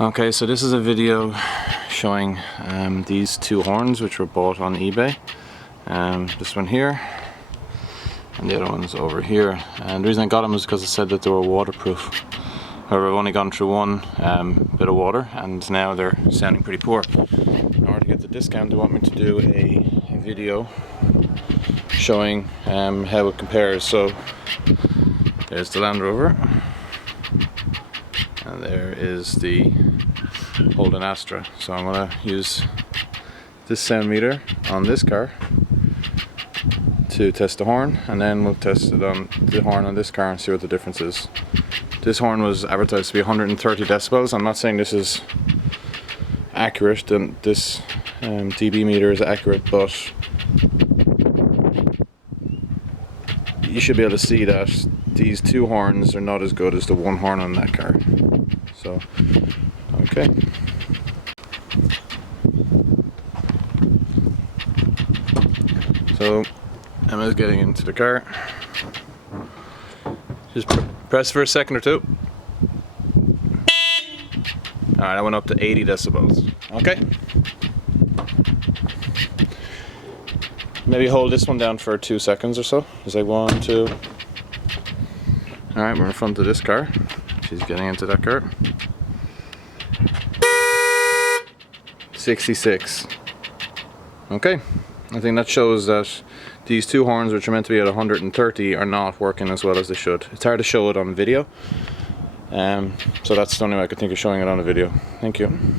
Okay, so this is a video showing these two horns which were bought on eBay. This one here and the other one's over here, and the reason I got them is because it said that they were waterproof. However, I've only gone through one bit of water and now they're sounding pretty poor. In order to get the discount, they want me to do a video showing how it compares. So there's the Land Rover and there is the Holden Astra. So I'm going to use this sound meter on this car to test the horn, and then we'll test it on the horn on this car and see what the difference is. This horn was advertised to be 130 decibels. I'm not saying this is accurate, this dB meter is accurate, but you should be able to see that these two horns are not as good as the one horn on that car. So, okay. So, Emma's getting into the car. Just press for a second or two. Alright, I went up to 80 decibels. Okay. Maybe hold this one down for 2 seconds or so. Just like 1, 2. Alright, we're in front of this car. She's getting into that car. 66. Okay. I think that shows that these two horns, which are meant to be at 130, are not working as well as they should. It's hard to show it on video. So that's the only way I could think of showing it on a video. Thank you.